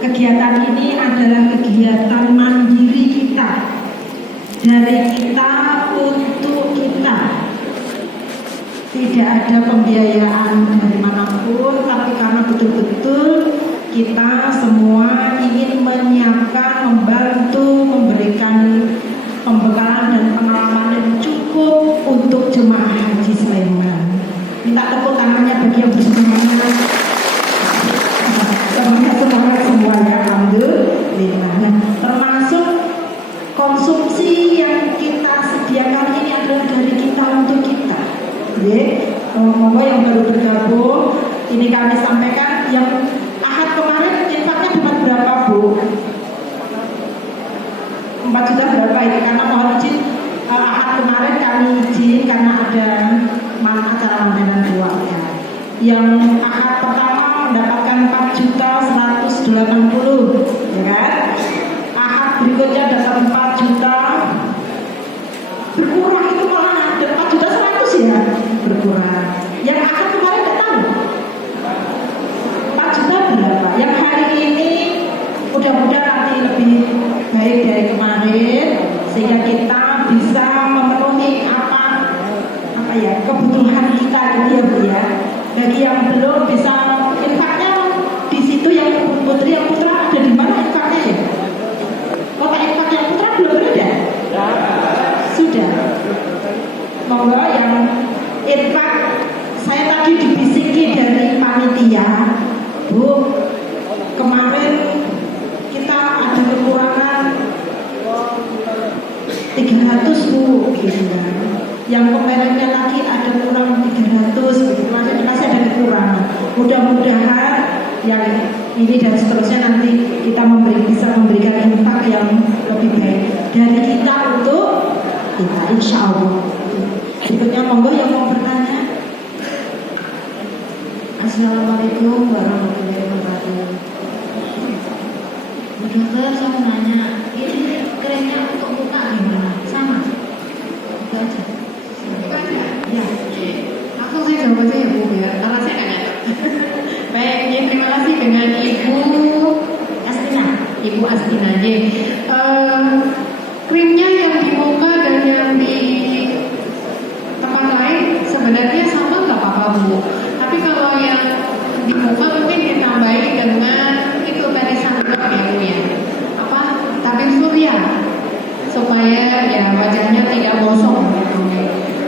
kegiatan ini adalah kegiatan mandiri kita, dari kita untuk kita. Tidak ada pembiayaan dari manapun, tapi karena betul-betul kita semua ingin menyiapkan, membantu, memberikan pembekalan dan pengalaman yang cukup untuk jemaah haji Sleman. Minta tepuk tangannya bagi yang bersemangat. Semangat semuanya, alhamdulillah. Nah, termasuk konsumsi yang kita sediakan ini adalah dari kita untuk kita. Monggo yang baru bergabung, ini kami sampaikan yang Ahad kemarin infaknya dapat berapa, Bu? 4 juta berapa itu? Karena mohon izin, Ahad kemarin kami izin karena ada acara mantenan keluarga. Yang Ahad pertama mendapatkan 4.180.000, ya kan? Ahad berikutnya dapat 4 juta, berkurang itu malah ada 4.100.000 ya, berkurang. Yang Ahad kemarin nggak tahu 4 juta berapa. Yang hari ini mudah-mudahan nanti lebih baik dari kemarin, sehingga kita bisa memenuhi apa ya kebutuhan kita gitu ya, Bu ya. Bagi yang belum bisa infaknya di situ, yang putri, yang putra ada di mana infaknya ya? Kota infak yang putra belum ada? Sudah. Monggo yang infak, saya tadi dibisiki dari panitia, Bu, kemarin kita ada kekurangan 300, Bu, gitu kan. Yang kemarinnya lagi ada kurang 300, gitu. Masih ada kekurangan. Mudah-mudahan yang ini dan seterusnya nanti kita bisa memberikan infak yang lebih baik dari kita untuk kita, insya Allah. Berikutnya monggo yang mau bertanya. Assalamualaikum warahmatullahi wabarakatuh. Bu Dokter, saya mau nanya, ini kerennya untuk buka gimana? Sama? Itu aja. Ya. Langsung saya jawab aja ya, Bu ya, karena saya nggak nyatet. Baik, ya, terima kasih dengan Ibu Astina. Krimnya yang di muka dan yang di tempat lain sebenarnya sama nggak apa-apa, Bu. Tapi kalau yang di muka mungkin ditambahin dengan itu tadi sunblock ya, Bu ya. Apa? Tabir surya supaya ya wajahnya tidak gosong gitu.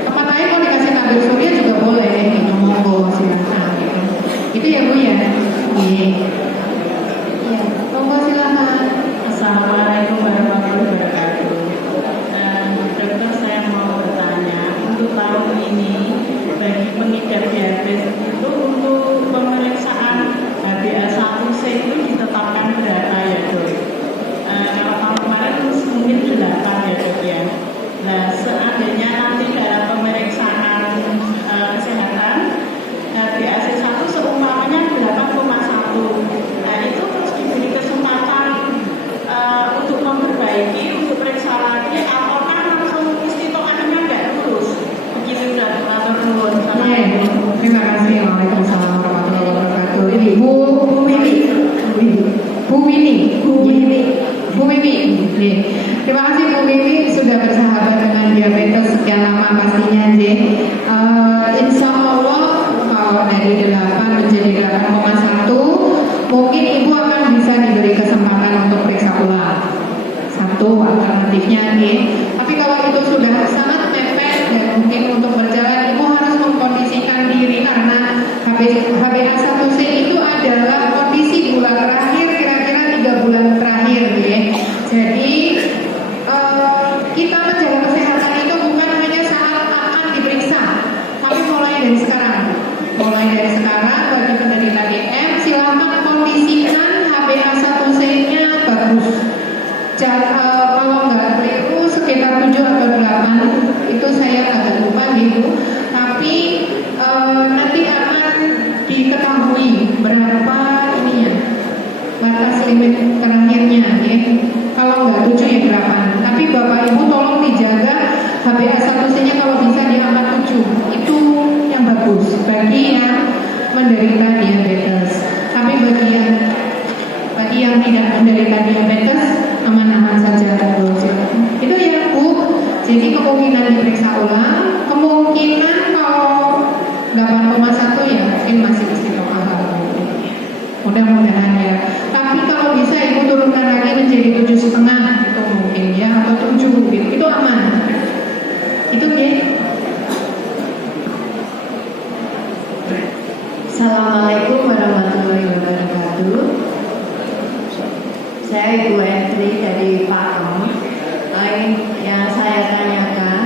Tempat lain kalau dikasih tabir surya juga boleh, gitu, monggo silakan. Gitu. Itu ya, Bu ya. Iya, monggo silakan. Assalamualaikum warahmatullahi wabarakatuh. Dokter, saya mau bertanya, untuk tahun ini bagi pengidap diabetes itu untuk pemeriksaan HbA1c itu ditetapkan berapa ya, Dok? Kalau tahun kemarin mungkin 8 ya, Dok ya. Nah, seandainya nanti dalam pemeriksaan kesehatan HbA1c seumpamanya 8,1, nah itu terus diberi kesempatan untuk memperbaiki, untuk periksa lagi, atau kan langsung istiqomahnya nggak lurus begitu, udah matur nuwun. Terima kasih. Waalaikumsalam warahmatullahi wabarakatuh. Ini Bu Mimi. Terima kasih Bu Mimi sudah bersahabat dengan diabetes sekian lama pastinya, Insya Allah kalau dari 8 menjadi 8,1 mungkin Ibu akan bisa diberi kesempatan untuk periksa ulang. Satu alternatifnya, Tapi kalau itu sudah sangat mepet dan mungkin untuk berjalan, Ibu harus mengkondisikan diri karena HbA1c itu adalah kondisi bulan terakhir, kira-kira 3 bulan terakhir, Jadi kita menjaga kesehatan itu bukan hanya saat akan diperiksa, tapi mulai dari sekarang. Bagi penderita DM, silakan kondisikan HbA1c-nya bagus. Kalau nggak keliru sekitar 7 atau 8, itu saya agak lupa gitu. Tapi nanti akan diketahui berapa ininya, batas limit terakhirnya, Kalau nggak 7 ya 8. Tapi Bapak Ibu tolong dijaga HbA1c-nya kalau bisa di angka 7. Itu yang bagus bagi yang menderita diabetes. Tapi bagi yang tidak menderita diabetes aman-aman saja terus. Itu ya Bu. Jadi kemungkinan diperiksa ulang, kemungkinan kalau 8,1 ya mungkin masih istiqomah. Mudah-mudahan ya. Tapi kalau bisa Ibu turunkan lagi menjadi 7,5 itu mungkin ya, atau 7 gitu. Itu aman. Itu ya. Assalamualaikum warahmatullahi wabarakatuh. Saya Ibu Entri dari Pakem. Yang saya tanyakan,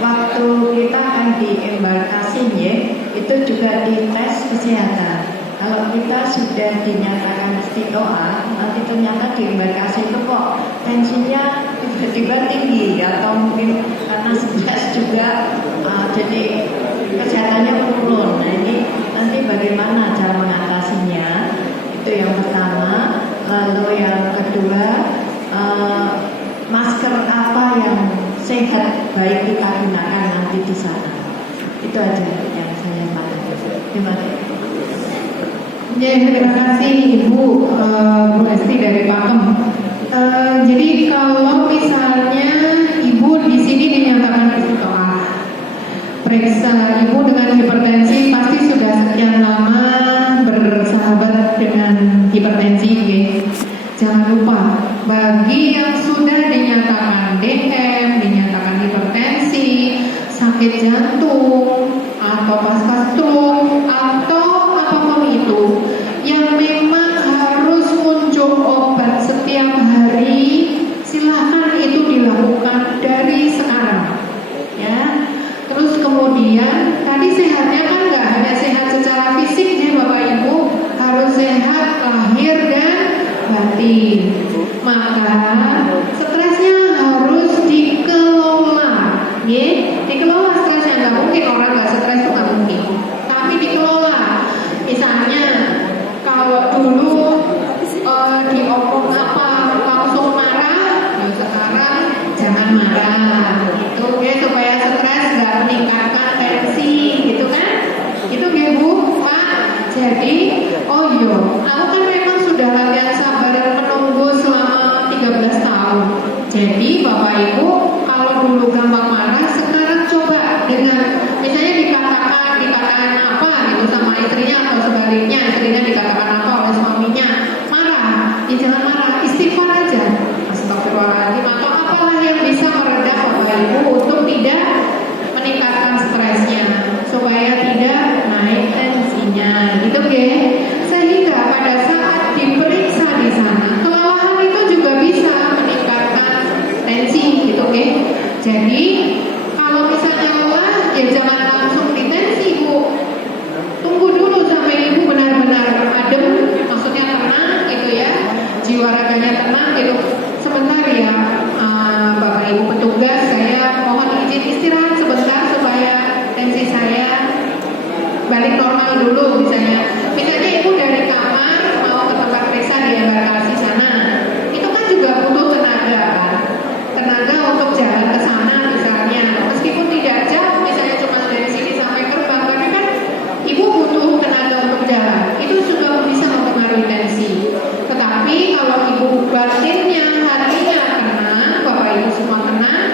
waktu kita kan di embarkasinya itu juga dites kesehatan. Kalau kita sudah dinyatakan istiqomah, nanti ternyata di embarkasi itu kok tensinya tiba-tiba tinggi, atau mungkin karena stres juga, jadi kesehatannya menurun. Nah ini nanti bagaimana cara mengatasinya? Itu yang pertama. Lalu yang kedua, masker apa yang sehat baik kita gunakan nanti di sana? Itu aja yang saya maksud. Terima kasih. Ya, terima kasih Ibu Bu Esti dari Pakem. Jadi kalau misalnya Ibu di sini dinyatakan istiqomah, periksa Ibu dengan hipertensi pasti sudah sekian lama bersahabat dengan hipertensi. Jangan lupa bagi yang sudah dinyatakan DM, dinyatakan hipertensi, sakit jantung, atau pasca stroke, atau apapun itu yang memang harus muncul obat setiap hari, silahkan itu dilakukan dari sekarang ya. Terus kemudian tadi sehatnya kan nggak hanya sehat secara fisik ya Bapak Ibu, harus sehat lahir dan batin. Maka stresnya harus dikelola ya, dikelola stresnya. Nggak mungkin orang nggak stres, itu nggak mungkin, tapi dikelola. Misalnya kalau dulu diomong apa langsung marah, ya sekarang jangan marah gitu ya, supaya stres nggak meningkatkan tensi gitu kan. Itu ya Bu Pak. Jadi oh iya, aku kan memang sudah latihan sabar dan menunggu selama 13 tahun. Jadi Bapak Ibu kalau dulu gampang marah, sekarang coba dengan misalnya dikatakan apa gitu sama istrinya, atau sebaliknya istrinya dikatakan apa oleh suaminya, marah, ya jangan marah, istighfar aja, astagfirullahaladzim, atau apalah yang bisa meredam Bapak Ibu untuk tidak meningkatkan stresnya, supaya tidak naik tensinya gitu ya. Sehingga pada saat diperiksa di sana, kelelahan itu juga bisa meningkatkan tensi gitu ya. Jadi kalau misalnya lelah, ya jangan langsung ditensi Bu. Tunggu dulu sampai Ibu benar-benar adem, maksudnya tenang gitu ya, jiwa raganya tenang gitu. Sebentar ya Bapak Ibu petugas, saya mohon izin istirahat sebentar supaya tensi saya balik normal dulu. Misalnya Ibu dari kamar mau ke tempat periksa di embarkasi sana, itu kan juga butuh tenaga untuk jalan ke sana misalnya, meskipun tidak jauh, misalnya cuma dari sini sampai gerbang, tapi kan Ibu butuh tenaga untuk jalan, itu juga bisa mempengaruhi tensi. Tetapi kalau Ibu batinnya, hatinya tenang, Bapak Ibu semua tenang,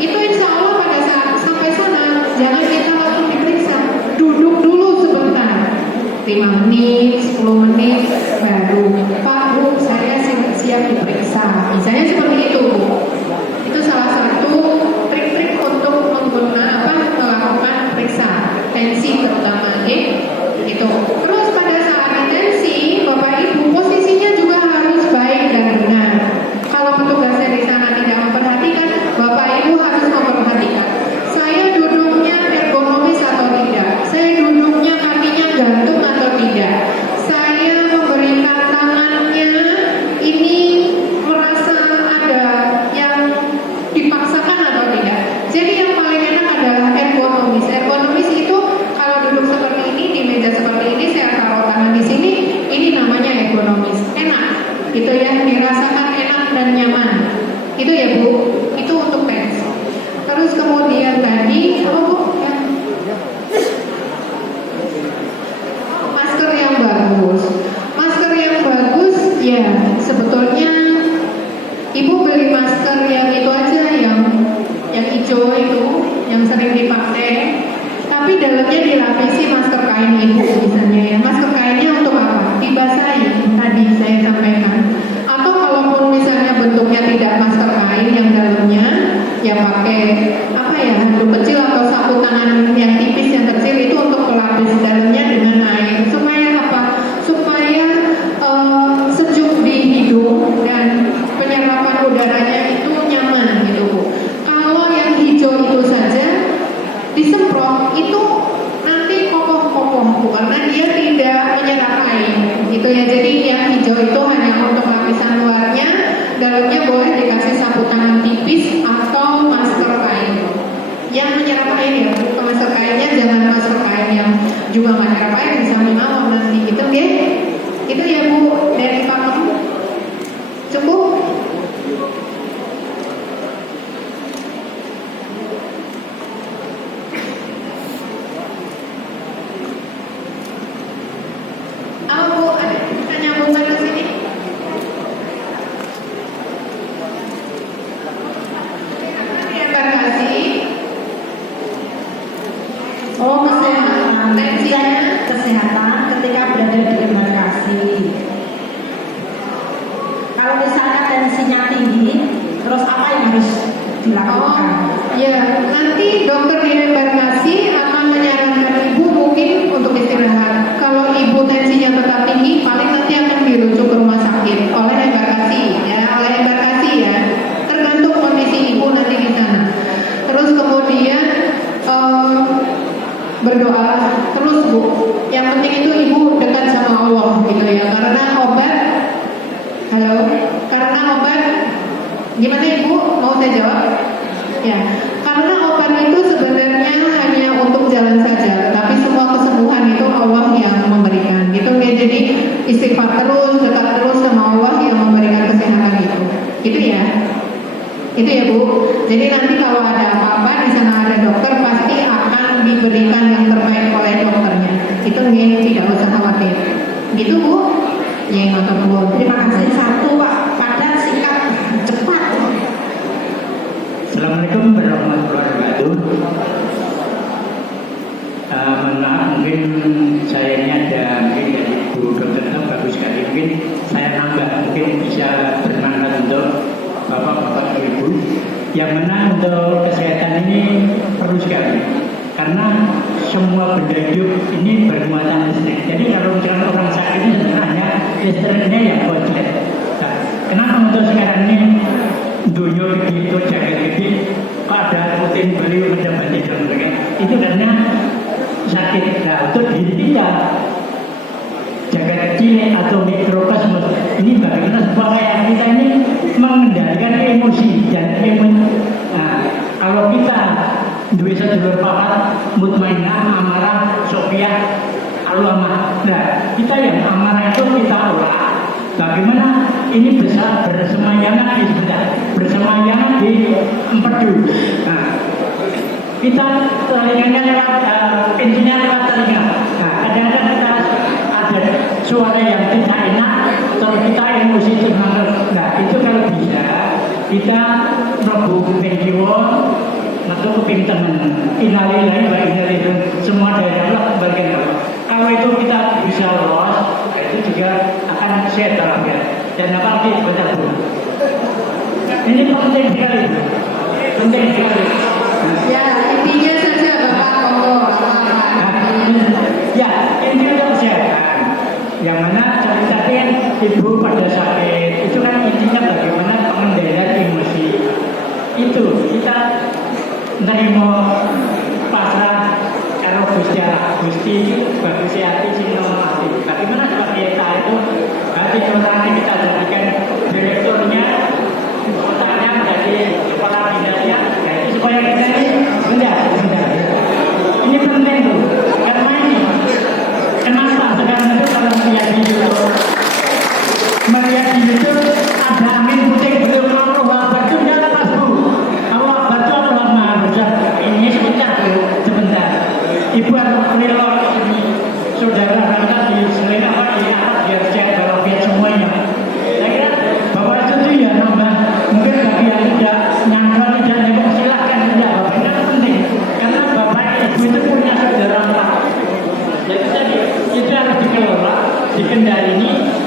itu insya Allah pada saat sampai sana jangan kita langsung diperiksa, duduk dulu sebentar, 5 menit, 10 menit, baru Pak Bu saya siap diperiksa, misalnya seperti itu Bu. Itu salah satu trik-trik untuk melakukan periksa tensi terutama gitu. Terus pada saat tensi Bapak Ibu posisinya juga harus baik dan benar. Kalau petugasnya di sana tidak memperhatikan, Bapak Ibu harus memperhatikan. Saya duduknya ergonomis atau tidak? Saya duduknya kakinya gantung atau tidak? Saya memberikan tangannya ini merasa ada yang dipaksakan atau tidak? Jadi yang paling enak adalah ergonomis. Ergonomis itu kalau duduk seperti ini di meja seperti ini, saya taruh tangan di sini, ini namanya ergonomis. Enak, gitu ya, dirasakan enak dan nyaman. Itu ya Bu, itu untuk tensi. Terus kemudian tadi apa Bu? Ya. Masker yang bagus. Masker yang bagus Ya, sebetulnya Ibu beli masker yang itu aja, yang hijau itu, yang sering dipakai. Tapi dalamnya dilapisi masker kain Ibu misalnya ya. Masker kainnya untuk apa? Dibasahi, tadi saya sampaikan. Atau kalaupun misalnya bentuknya tidak masker kain yang dalamnya, ya pakai apa ya, handuk kecil atau sapu tangan yang tipis yang kecil itu untuk pelapis dalamnya dengan air. Supaya apa? Supaya sejuk di hidung dan penyerapan udaranya itu nyaman gitu Bu. Kalau yang hijau itu saja disemprot itu nanti kokoh-kokoh Bu, karena dia tidak menyerap air gitu ya. Jadi yang hijau itu hanya untuk lapisan luarnya, dalamnya boleh dikasih sapu tangan tipis atau masker kain yang menyerap air ya Bu. Masker kainnya jangan masker kain yang juga nggak menyerap air, bisa menawar nanti gitu ya. Itu ya Bu dari pakem. Cukup? Apa Bu? Ada nyambungan ke sini? Terima kasih. Oh, kesehatan. Tensinya? Kesehatan ketika berada di embarkasi. Kalau misalnya tensinya tinggi, terus apa yang harus dilakukan? Ya, nanti dokter di embarkasi akan menyarankan Ibu mungkin untuk istirahat. Kalau Ibu tensinya tetap tinggi, paling nanti akan dirujuk ke rumah sakit oleh embarkasi ya. Tergantung kondisi Ibu nanti di sana. Terus kemudian berdoa terus Bu. Yang penting itu Ibu dekat sama Allah gitu ya. Karena obat, gimana Ibu? Mau saya jawab? Ya, karena obat itu sebenarnya hanya untuk jalan saja, tapi semua kesembuhan itu Allah yang memberikan gitu ya. Jadi istighfar terus, dekat terus sama Allah yang memberikan kesehatan itu. Gitu ya. Itu ya Bu. Jadi nanti kalau ada apa-apa di sana ada dokter, pasti akan diberikan yang terbaik oleh dokternya. Itu nih, tidak usah khawatir. Gitu Bu. Ya, matur nuwun. Terima kasih. Satu Pak, padat, singkat, cepat. Assalamualaikum warahmatullahi wabarakatuh. Mohon maaf, mungkin saya ini ada mungkin dari Bu Dokter bagus sekali. Mungkin saya nambah, mungkin bisa bermanfaat untuk Bapak-bapak Ibu. Yang mana untuk kesehatan ini perlu sekali, karena semua benda hidup ini bermuatan listrik. Jadi kalau misalkan orang sakit ini sebenarnya listriknya yang bocor. Nah, kenapa untuk sekarang ini dunia begitu jaga gede, pada rutin beli obat dan sebagainya, itu karena sakit. Nah, untuk diri kita jaga kecil atau mikrokosmos ini bagaimana supaya kita ini mengendalikan emosi dan nah, kalau kita dua sedulur papat mutmainah, amarah, sofia, alwamah. Nah, kita yang amarah itu kita olah. Bagaimana ini bisa bersemayangan di sebentar, bersemayangan di empedu. Nah, kita telinganya lewat pintunya lewat telinga. Nah, kadang-kadang kita ada suara yang tidak enak, terus kita emosi semangat. Nah, itu kalau bisa kita mlebu kuping kiwa, metu kuping temen. Innalillahi wa inna ilaihi semua dari Allah bagian Allah. Kalau itu kita bisa lolos, itu juga akan sehat dalam ya. Dan apa lagi sebentar Bu? Ini penting sekali, penting sekali. Ya, intinya saja Bapak Kongko. Ya, ini untuk kesehatan. Yang mana tadi kan Ibu pada sakit, itu kan intinya bagaimana pengendalian emosi. Itu kita menerima pasrah karo Gusti Allah. Gusti itu bagus hati sing hati. Bagaimana seperti kita itu hati nurani kita jadikan direkturnya, otaknya menjadi kepala dinasnya. Nah, itu supaya kita ini benar. Ini penting tuh. Karena ini kenapa sekarang itu kalau melihat di YouTube ada angin putih belum mau waktu itu lepas Bu. Allah batu Allah maha besar. Ini sebentar. Ibu harus melok ini saudara kita di selain apa di atas biar sehat walafiat semuanya.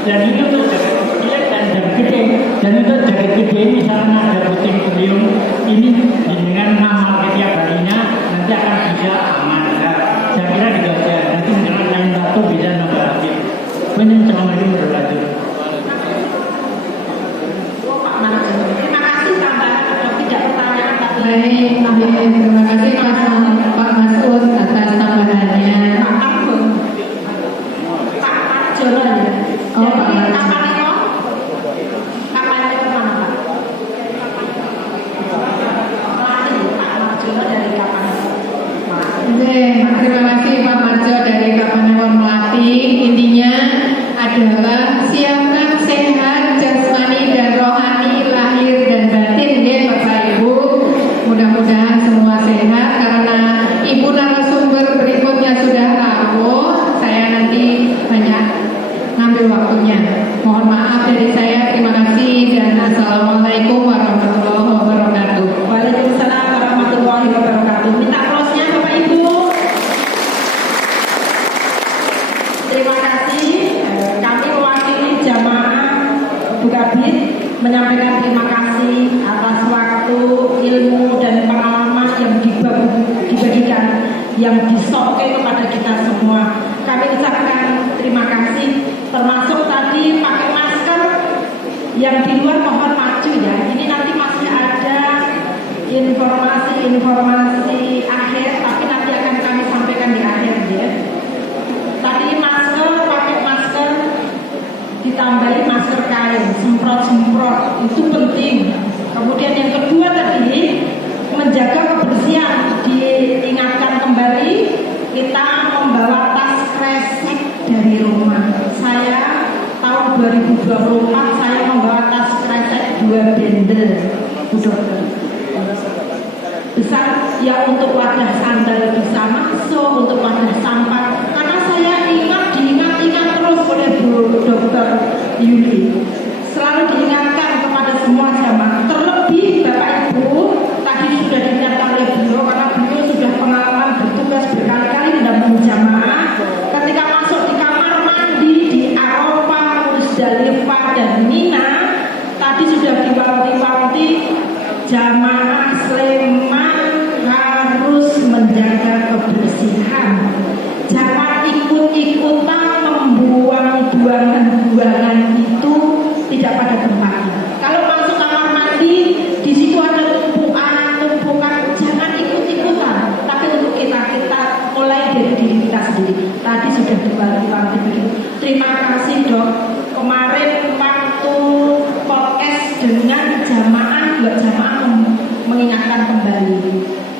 Dan ini untuk jaket kecil dan jaket gede. Dan untuk jaket gede misalnya ada puting beliung, ini dengan nama tiap harinya nanti akan bisa aman. Nah, saya kira juga ada. Nanti misalnya lain satu bisa nambah lagi. Assalamualaikum warahmatullahi Oh, Pak Marjo. Terima kasih tambahan atau tidak pertanyaan tapi Baik, terima kasih Pak Masud atas tambahannya. Pak Marjo. Pak Marjo ya. Oh, Pak Jadi Marjo. kapannya kemana Pak? Pak Marjo dari kapan? Oke, terima kasih Pak Marjo dari Kapanewon Melati. Intinya adalah siapkan sehat jasmani dan rohani, lahir dan batin ya Bapak Ibu. Mudah-mudahan semua sehat karena Ibu narasumber berikutnya sudah rawuh. Saya nanti banyak ngambil waktunya. Mohon maaf dari saya. Terima kasih dan assalamualaikum warahmatullahi wabarakatuh. Waalaikumsalam warahmatullahi wabarakatuh. Minta close-nya Bapak Ibu. Terima kasih. Kami mewakili jamaah Bukabit menyampaikan terima kasih atas waktu, ilmu dan pengalaman yang dibagikan, yang disokke kepada kita semua. Kami ucapkan terima kasih, termasuk tadi pakai masker yang di luar mohon maju ya. Ini nanti masih ada informasi akhir, tapi nanti akan kami sampaikan di akhir ya. Tadi masker, pakai masker, ditambahi masker kain, semprot-semprot, itu penting. Kemudian yang kedua tadi, menjaga kebersihan, diingatkan kembali, kita membawa tas kresek dari rumah. Saya tahun 2024, saya membawa tas kresek 2 bendel, Bu Dokter. Besar ya untuk wadah sandal bisa masuk, untuk wadah sampah. Karena saya diingat terus oleh Bu Dokter Yuli. Selalu diingatkan kepada semua jamaah. Terlebih Bapak Ibu tadi sudah diingatkan oleh beliau karena beliau sudah pengalaman bertugas berkali-kali mendampingi jamaah. Ketika masuk di kamar mandi di Arafah, Musdalifah dan Mina, tadi sudah diwanti-wanti jamaah Sleman harus menjaga kebersihan. Jangan ikut-ikutan membuang buangan-buangan itu tidak pada tempatnya. Kalau masuk kamar mandi, di situ ada tumpukan, jangan ikut-ikutan. Tapi untuk kita mulai dari diri kita sendiri. Tadi sudah dibantu begitu. Terima kasih Dok. Kemarin waktu podcast dengan jamaah, dua jamaah mengingatkan kembali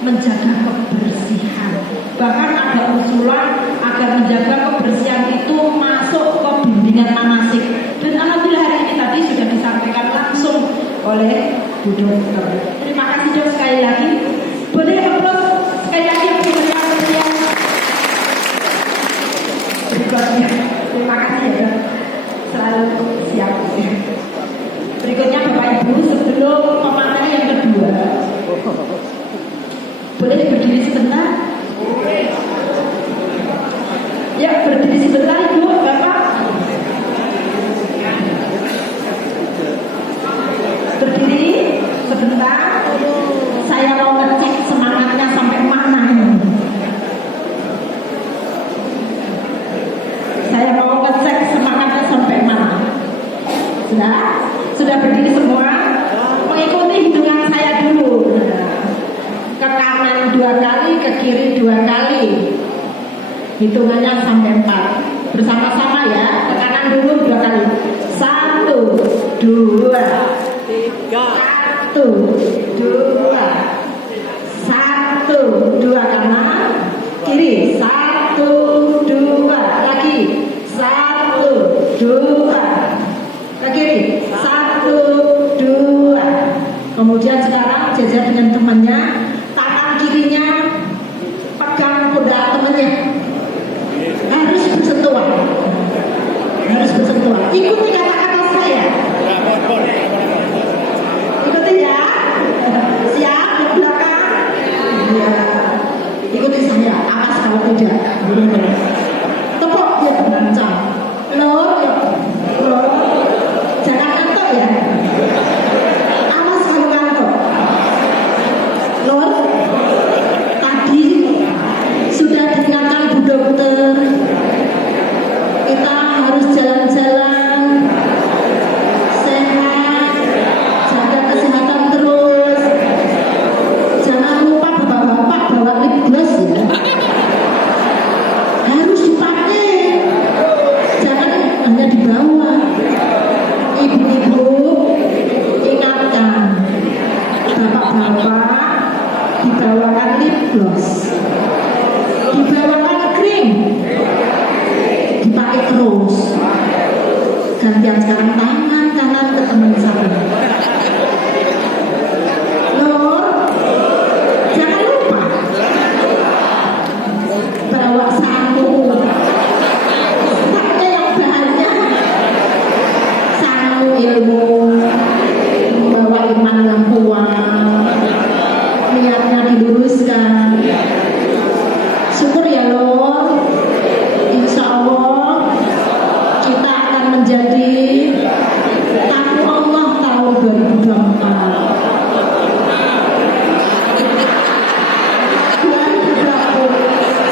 menjaga kebersihan. Bahkan ada usulan agar menjaga kebersihan itu masuk ke bimbingan manasik. Dan alhamdulillah hari ini tadi sudah disampaikan langsung oleh Bu Dokter. Terima kasih Dok sekali lagi. Boleh aplaus sekali lagi yang berikutnya. Berikutnya. Terima kasih ya Dok. Selalu siap. Berikutnya Bapak Ibu sebelum pemateri yang kedua. Boleh berdiri sebentar? Ya, berdiri sebentar Ibu, Bapak. Berdiri sebentar. Saya mau ngecek semangatnya sampai mana ini. Saya mau ngecek semangatnya sampai mana. Sudah berdiri semua? Mengikuti hitungan saya dulu. Ke kanan 2 kali, ke kiri 2 kali. Hitungannya sampai 4. Bersama-sama ya. Ke kanan dulu 2 kali. 1, 2, 3. 1, 2. 1, 2 kanan, kiri. 1, 2. Lagi. 1, 2. Ke kiri. 1, 2. Kemudian sekarang jajar dengan temannya. Tangan kirinya pegang pundak temannya. Harus bersentuhan. Harus bersentuhan. Ikuti kata-kata saya. Ikuti ya. Siap di belakang. Ya. Ikuti saya. Awas kalau tidak. Tepuk dia dengan kencang. Lo. los. Dibawakan krim, dipakai terus. Gantian sekarang tangan kanan ke teman satu. Lor, jangan lupa bawa sapu. Pakai yang banyak. Sapu ilmu, bawa iman yang kuat, niatnya diluruskan. Syukur ya Lord, insya Allah kita akan menjadi tamu Allah tahun 2024.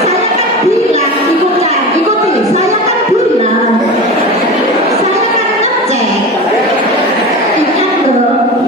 Saya kan bilang, ikuti, saya kan bilang, saya kan ngecek, ingat loh,